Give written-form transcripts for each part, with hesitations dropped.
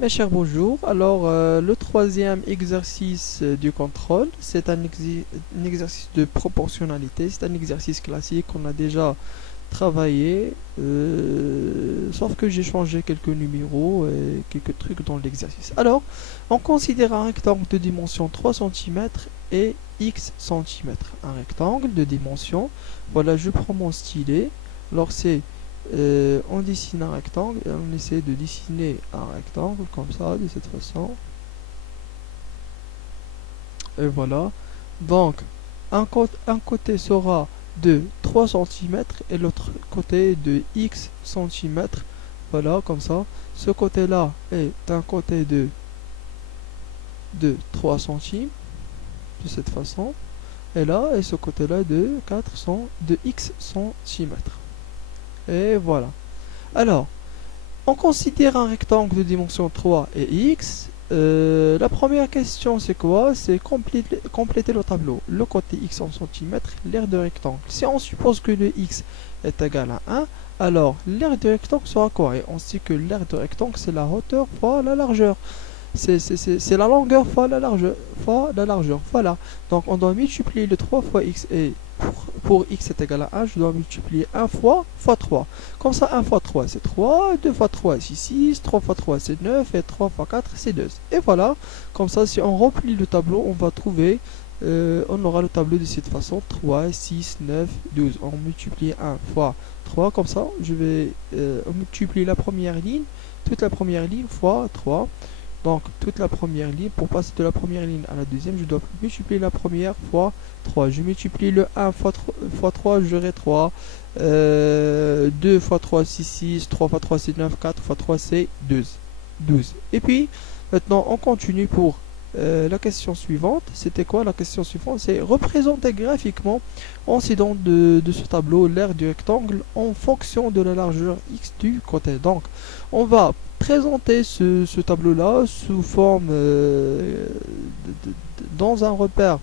Mes chers bonjour, alors le troisième exercice du contrôle, c'est un exercice de proportionnalité, c'est un exercice classique qu'on a déjà travaillé, sauf que j'ai changé quelques numéros et quelques trucs dans l'exercice. Alors, on considère un rectangle de dimension 3 cm et x cm. Un rectangle de dimension, voilà, je prends mon stylet, alors c'est on dessine un rectangle et on essaie de dessiner un rectangle comme ça, de cette façon. Et voilà. Donc, un côté sera de 3 cm et l'autre côté de x centimètres. Voilà, comme ça. Ce côté-là est un côté de 3 centimes, de cette façon. Et là, et ce côté-là de x centimètres. Et voilà. Alors, on considère un rectangle de dimension 3 et x. La première question, c'est quoi? C'est compléter le tableau. Le côté x en centimètres, l'aire de rectangle. Si on suppose que le x est égal à 1, alors l'aire de rectangle sera quoi? Et on sait que l'aire de rectangle, c'est la hauteur fois la largeur. C'est la longueur fois la largeur. Voilà. Donc on doit multiplier le 3 fois x. Et pour x est égal à 1, je dois multiplier 1 fois 3. Comme ça, 1 fois 3 c'est 3, 2 fois 3 c'est 6, 3 fois 3 c'est 9 et 3 fois 4 c'est 2. Et voilà, comme ça, si on remplit le tableau, on va trouver, on aura le tableau de cette façon, 3, 6, 9, 12. On multiplie 1 fois 3, comme ça, je vais multiplier la première ligne, toute la première ligne fois 3. Donc, toute la première ligne, pour passer de la première ligne à la deuxième, je dois multiplier la première fois 3. Je multiplie le 1 fois 3, j'aurai 3. 2 fois 3, c'est 6. 3 fois 3, c'est 9. 4 fois 3, c'est 12. Et puis, maintenant, on continue pour la question suivante. C'était quoi la question suivante? C'est représenter graphiquement en s'aidant de ce tableau l'aire du rectangle en fonction de la largeur x du côté. Donc, on va présenter ce tableau-là sous forme dans un repère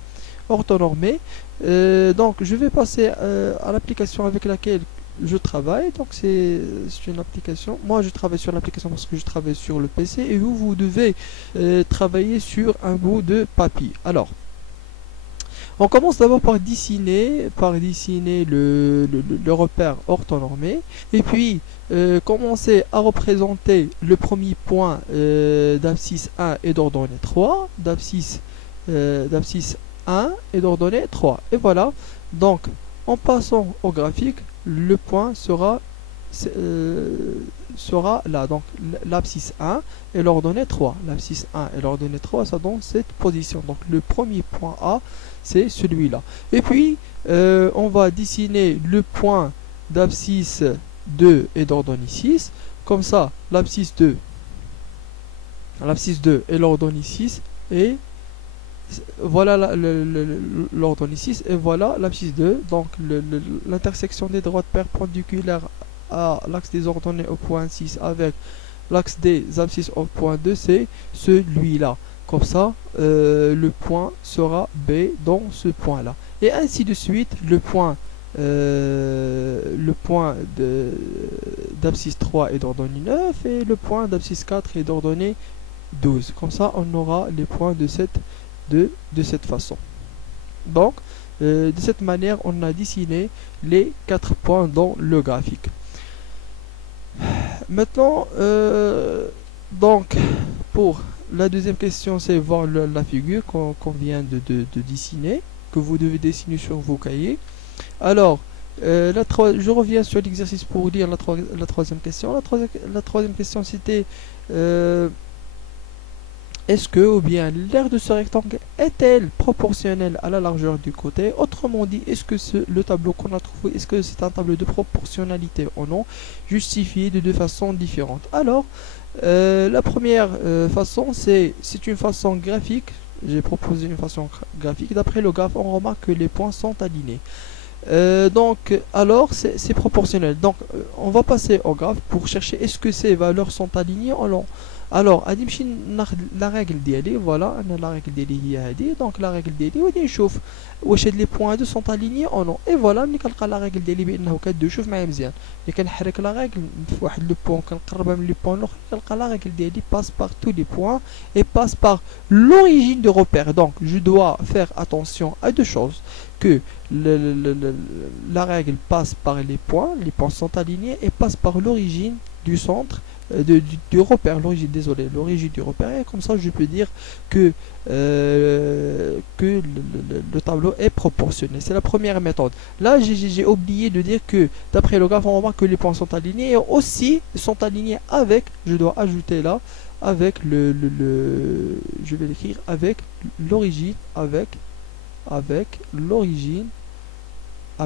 orthonormé. Donc, je vais passer à l'application avec laquelle je travaille. Donc, c'est une application. Moi, je travaille sur l'application parce que je travaille sur le PC et vous devez travailler sur un bout de papier. Alors, on commence d'abord par dessiner le repère orthonormé, et puis commencer à représenter le premier point d'abscisse 1 et d'ordonnée 3, d'abscisse 1 et d'ordonnée 3. Et voilà, donc en passant au graphique, le point sera là. Donc l'abscisse 1 et l'ordonnée 3. L'abscisse 1 et l'ordonnée 3, ça donne cette position. Donc le premier point A, c'est celui-là. Et puis, on va dessiner le point d'abscisse 2 et d'ordonnée 6. Comme ça, l'abscisse 2 et l'ordonnée 6. Et voilà l'ordonnée 6. Et voilà l'abscisse 2. Donc, l'intersection des droites perpendiculaires à l'axe des ordonnées au point 6 avec l'axe des abscisses au point 2, c'est celui-là. Comme ça, le point sera B dans ce point-là. Et ainsi de suite, le point d'abscisse 3 est d'ordonnée 9 et le point d'abscisse 4 est d'ordonnée 12. Comme ça, on aura les points de cette façon. Donc, de cette manière, on a dessiné les 4 points dans le graphique. Maintenant, donc, pour la deuxième question, c'est voir la figure qu'on vient de dessiner, que vous devez dessiner sur vos cahiers. Alors, je reviens sur l'exercice pour lire la troisième question. La troisième question, c'était est-ce que, ou bien, l'aire de ce rectangle est-elle proportionnelle à la largeur du côté? Autrement dit, est-ce que le tableau qu'on a trouvé, est-ce que c'est un tableau de proportionnalité ou non, justifié de deux façons différentes? Alors, la première façon, c'est une façon graphique. J'ai proposé une façon graphique. D'après le graphe, on remarque que les points sont alignés. Donc, alors, c'est proportionnel. Donc, on va passer au graphe pour chercher est-ce que ces valeurs sont alignées ou non. Alors غادي نمشي ناخذ لا ريغل ديالي. فوالا انا لا ريغل ديالي هي هذه. دونك لا ريغل ديالي وغادي نشوف واش هاد لي بوين هادو سون الينيي او نو. اي فوالا ملي كنلقى لا ريغل ديالي بانه كادو، شوف معايا مزيان، ملي كنحرك لا ريغل في واحد لو بوين كنقربها من لو بوين الاخر، كنلقى لا ريغل ديالي passe par tous les points et passe par l'origine de repère. Donc je dois faire attention à deux choses, que la règle passe par les points sont alignés et passe par l'origine du centre, du repère, l'origine, désolé, l'origine du repère. Et comme ça je peux dire que le tableau est proportionné. C'est la première méthode. Là j'ai oublié de dire que d'après le graphe on voit que les points sont alignés et aussi sont alignés avec, je dois ajouter là, avec je vais l'écrire avec l'origine,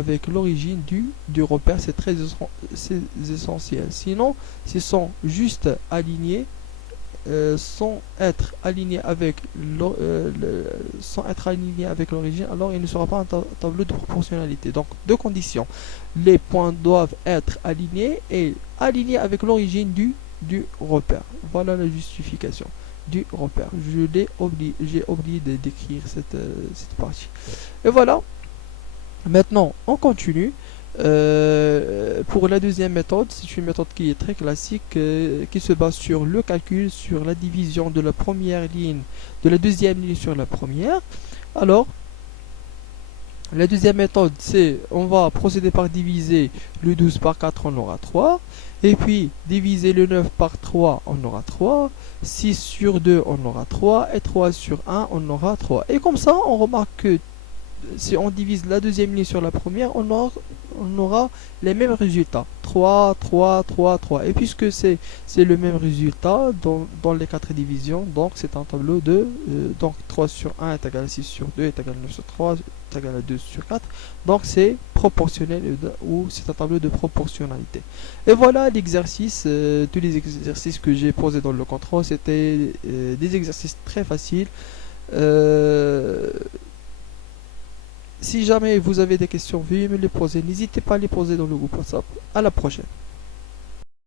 avec l'origine du repère. C'est très essentiel. Sinon, s'ils sont juste alignés, sans être alignés avec l'origine, alors il ne sera pas un tableau de proportionnalité. Donc, deux conditions. Les points doivent être alignés et alignés avec l'origine du repère. Voilà la justification du repère. J'ai oublié de décrire cette partie. Et voilà. Maintenant, on continue. Pour la deuxième méthode, c'est une méthode qui est très classique, qui se base sur le calcul, sur la division de la première ligne, de la deuxième ligne sur la première. Alors, la deuxième méthode, c'est on va procéder par diviser le 12 par 4, on aura 3. Et puis, diviser le 9 par 3, on aura 3. 6 sur 2, on aura 3. Et 3 sur 1, on aura 3. Et comme ça, on remarque que si on divise la deuxième ligne sur la première, on aura les mêmes résultats. 3, 3, 3, 3. Et puisque c'est le même résultat dans les 4 divisions, donc c'est un tableau de... donc 3 sur 1 est égal à 6 sur 2 est égal à 9 sur 3 est égal à 2 sur 4. Donc c'est proportionnel, ou c'est un tableau de proportionnalité. Et voilà l'exercice. Tous les exercices que j'ai posés dans le contrôle, c'était des exercices très faciles. Si jamais vous avez des questions, veuillez me les poser. N'hésitez pas à les poser dans le groupe WhatsApp. À la prochaine.